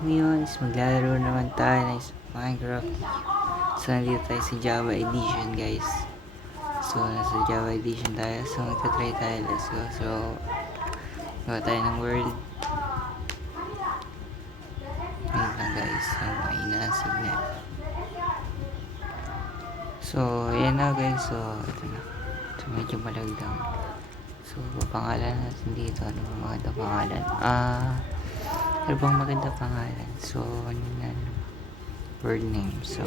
ngayon is maglalaro naman tayo ng Minecraft. So, nandito tayo sa Java Edition, guys. So, nasa Java Edition tayo. So, magta-try tayo. Let's go. So, gawa tayo ng world. Wait lang, guys. So, mahina ang signal. So, ayan na, guys. So, ito na. So, medyo malag lang. So, pangalan natin dito. Ano ba maganda pangalan? Ano bang maganda pangalan? So, ano na? Word name. So,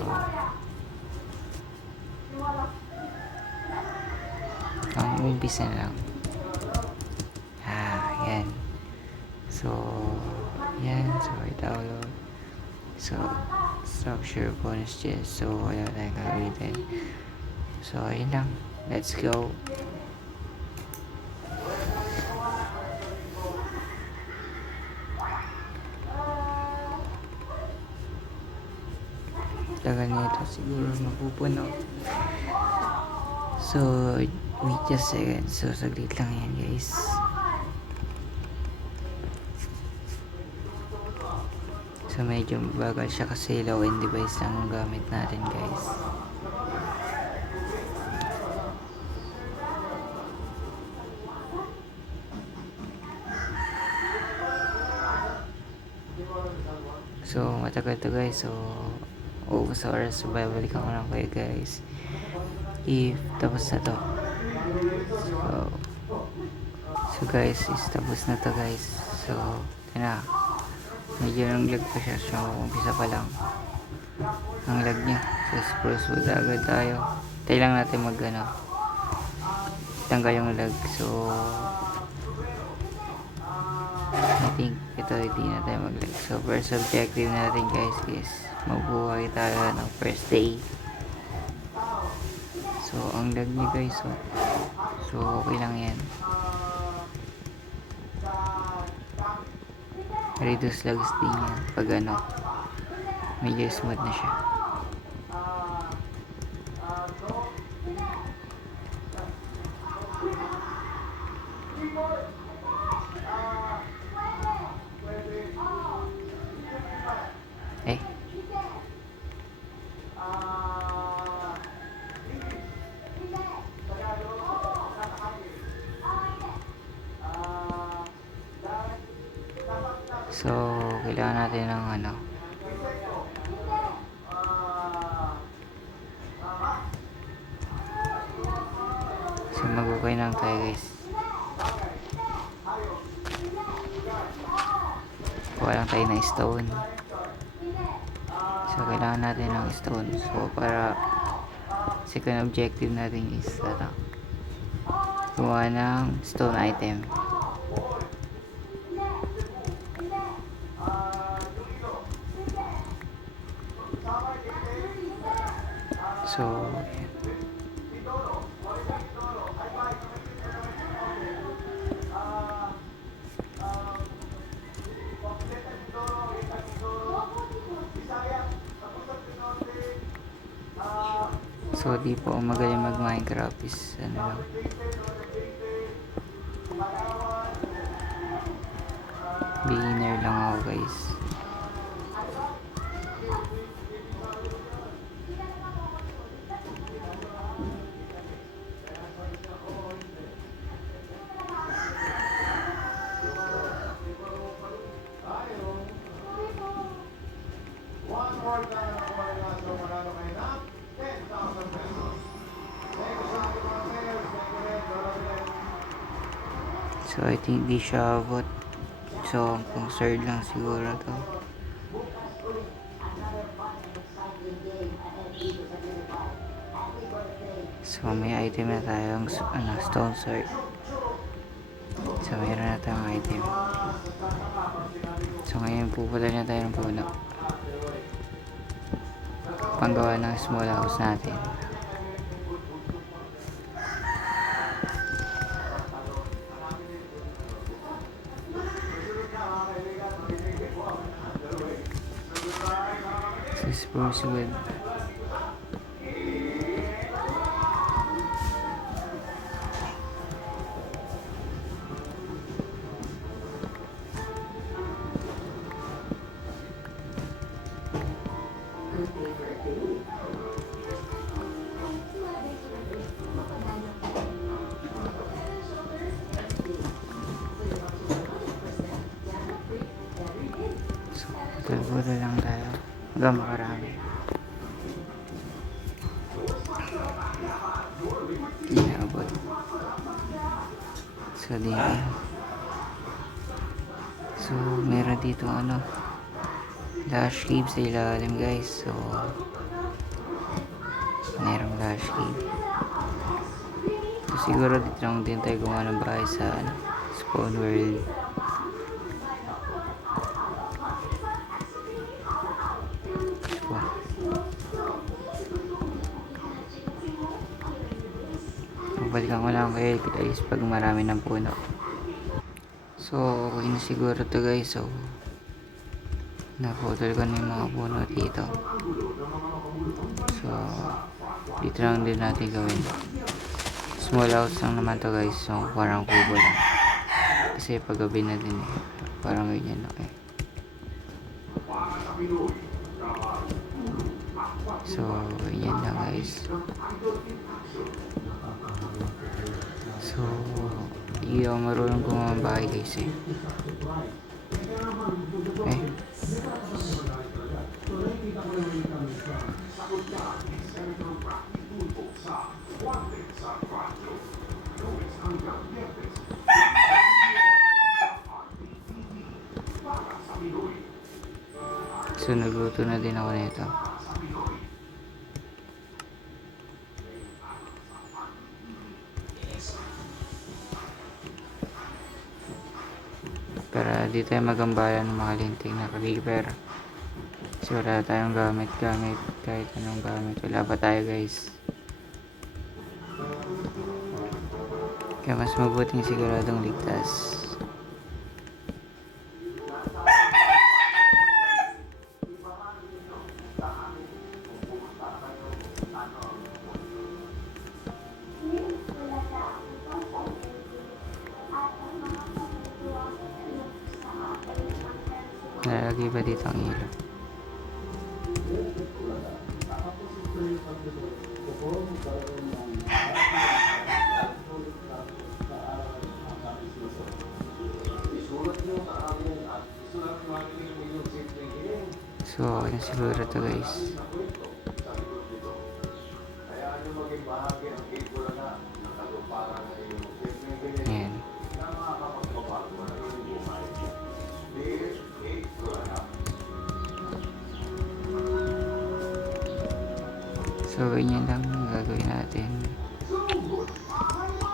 ang umpisa na lang. Yan. So, yan. So, i-download. So, structure bonus chest. So, wala tayong gagamitin. So, ayun lang. Let's go. Tagal nito siguro mapupuno. So, wait just a second. So, saglit lang yan, guys. So, medyo bagal siya kasi low-end device lang ang gamit natin, guys. So, matagal to, guys. So, sa oras. So, babalikan ko lang kayo, guys. If tapos na to. So guys, is tapos na to, guys. So, yun na. Medyo nang lag pa siya. So, umpisa pa lang ang lag niya. So, proceed agad tayo. Tayo lang natin tanggal yung lag. So, I think ito hindi na tayo mag lag. So, first objective natin, guys, is mabuhay tayo ng first day. So, ang lag niya, guys. So, okay lang yan. Reduce lags din yan pag medyo smooth na siya. So, kailangan natin ng So, mag-ukay lang tayo, guys. Kuha lang tayo ng stone. So, kailangan natin ng stone. So, para second objective natin is gumawa ng stone item. So, so di po magaling mag Minecraft is lang, beginner lang ako, guys. So, I think di siya abot. So, kung third lang siguro to. So, may item na tayong stone sword. So, mayroon na tayong item. So, ngayon pupunta na tayo ng puno. Panggawa ng small house natin. Proceed. So, putol-putol lang tayo hanggang makarami. Inabot. So, dito. So, meron dito lash cave sa ilalim guys. So, merong lash cave. So, siguro dito lang din tayo gumawa ng bahay sa Spawn World. Balikan ko lang kayo guys pag marami ng puno. So, okay na siguro to guys. So, naputol ko na yung mga puno dito. So, dito lang din natin gawin. Small house lang naman to guys. So, parang kubo lang. Kasi paggabi na din parang ganyan okay. So, yan lang guys. So, hindi ako marunong gumawa ng bahay guys Okay. So, nagluto na din ako nito. Para di tayo magambalan ng mga linting na creeper. Kasi wala tayong gamit. Kahit anong gamit. Wala pa tayo guys. Kaya mas mabuting siguradong ligtas. Nalalagay ba dito ang ilo? So, yun siguro to guys. Ayan. So, ganyan lang gagawin natin.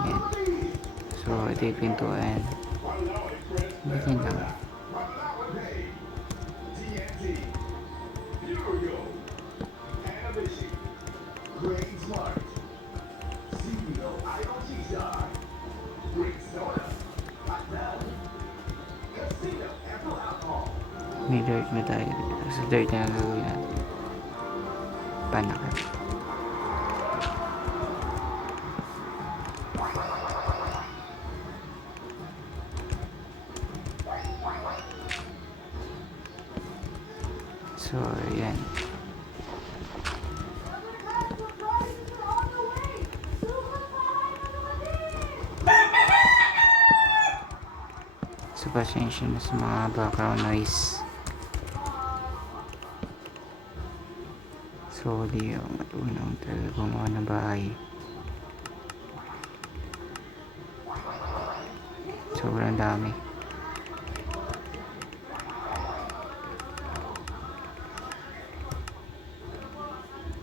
Ayan. So, ito yung pintuan. Ganyan lang. May dirt na tayo. Sa dirt na lang gagawin natin. Panakat. So, yan. So, pasensya na sa mga background noise. So, di ako matulong talaga gumawa ng bahay. Sobrang dami.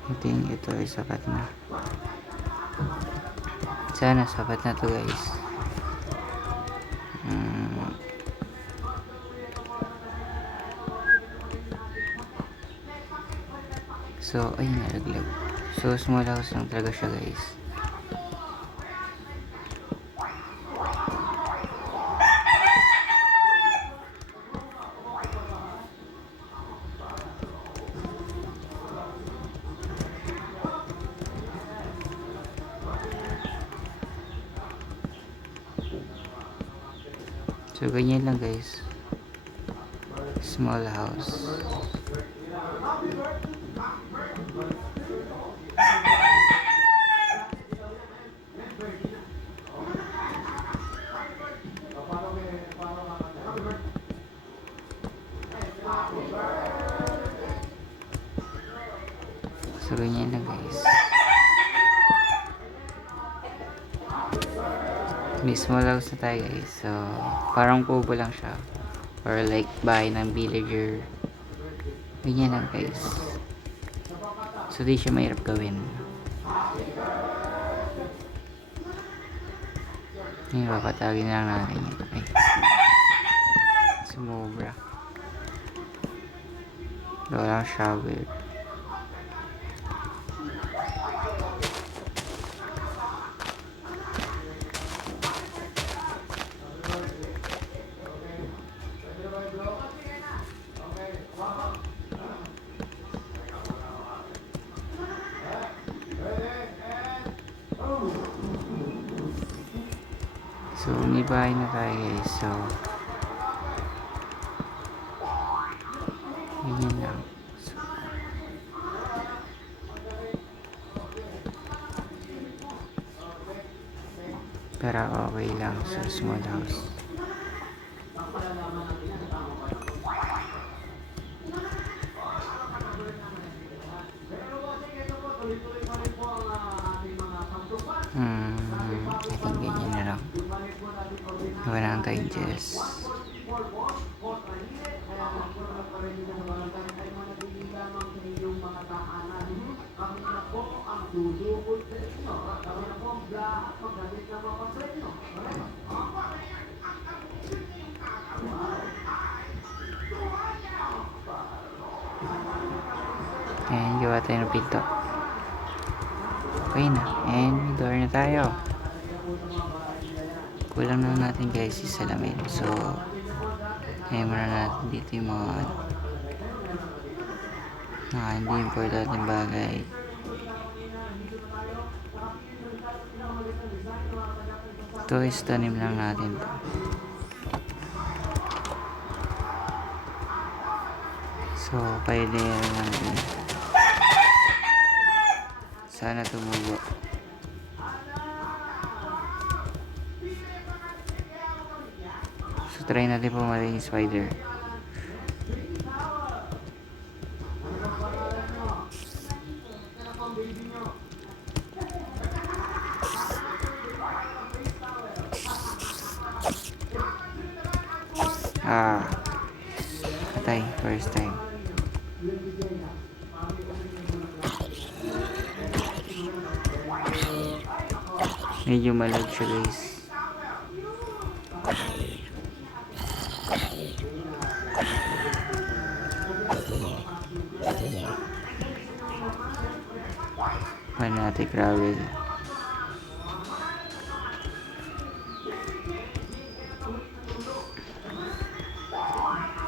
I think ito ay sapat na. Sana sapat na to guys. So, ay nalaglag. So, small house lang talaga siya guys. So, ganyan lang guys. Small house. So, ganyan lang guys. Mismo house na tayo guys. So, parang kubo lang siya. Or like bahay ng villager. Ganyan lang guys. So, di siya mahirap gawin. Ngayon, papatagin lang natin yun. Ay. Sumobra. Wala lang shower. So, may bahay na tayo guys. So, ganyan lang. So, pero okay lang sa small house. I think ganyan na lang. Wala nang digest. And gawa tayo ng pinto. Okay na. And may door na tayo. Kulang na natin guys yung salamin. So, kaya muna natin dito yung mga hindi importante bagay. Ito is tanim lang natin to. So, pwede lang din. Sana tumubo. So, try natin pumatay yung spider. Patay. First time. Medyo malag siya guys. Fanatic gravel.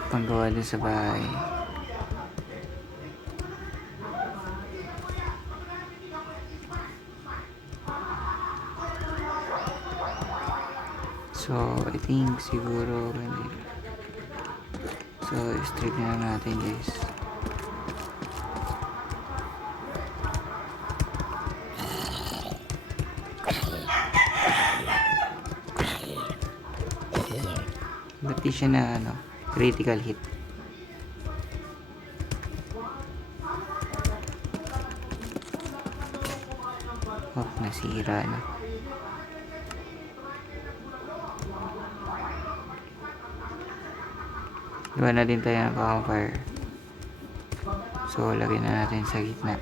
Panggawa din sa bahay. So, I think siguro ganun. So, straight na lang natin guys. Ba't di siya na critical hit? Oh, nasira na. Gawa na din tayo ng campfire. So, lagyan na natin sa gitna.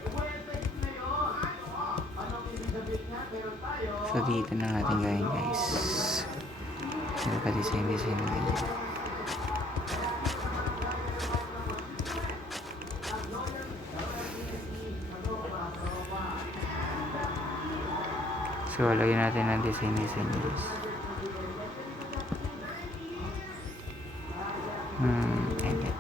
So, dito na natin gawin guys. Sino pa design na ganyan. So, lagyan natin ng design guys. And it.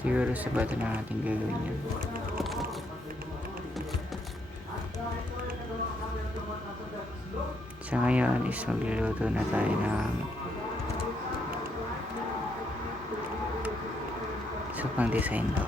Siguro sa bata na natin gagawin yan. Sa ngayon is magluluto na tayo ng So, pang design daw.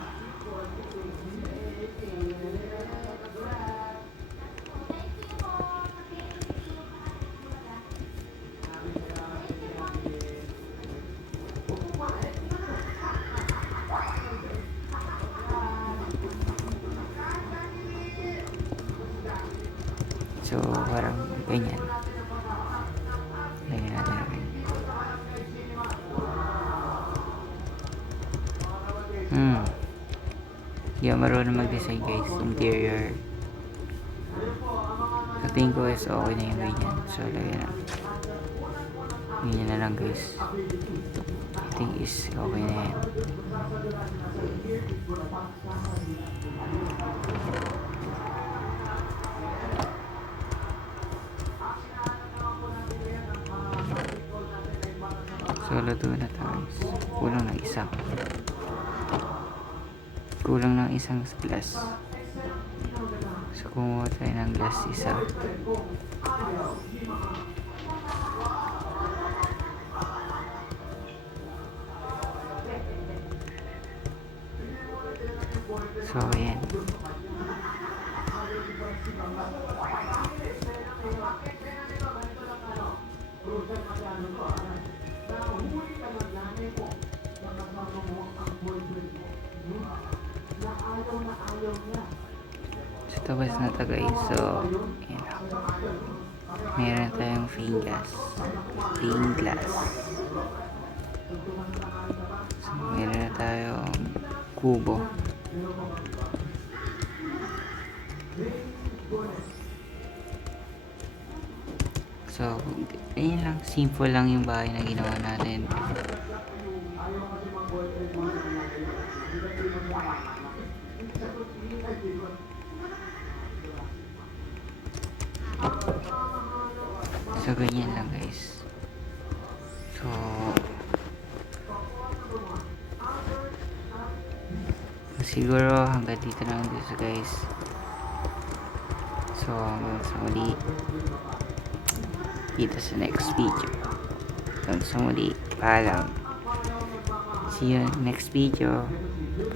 So, parang ganyan. Lagyan natin ng ganyan. Hindi ako marunong mag-design guys. Interior. Sa tingin ko is okay na yung ganyan. So, lagyan na. Ganyan na lang guys. I think is okay na yan. So, luto na tayo. Kulang ng isa. Kulang ng isang glass. So, kumuha tayo ng glass isa. So, ayan. So, tapos na ito guys. So, ayan. Meron tayong plain glass. So, meron na tayong kubo. So, ayun lang. Simple lang yung bahay na ginawa natin. So, ganyan lang guys. So, siguro hanggang dito na lang dito guys. So, hanggang sa muli. Kita sa next video. Hanggang sa muli. Paalam. See you next video.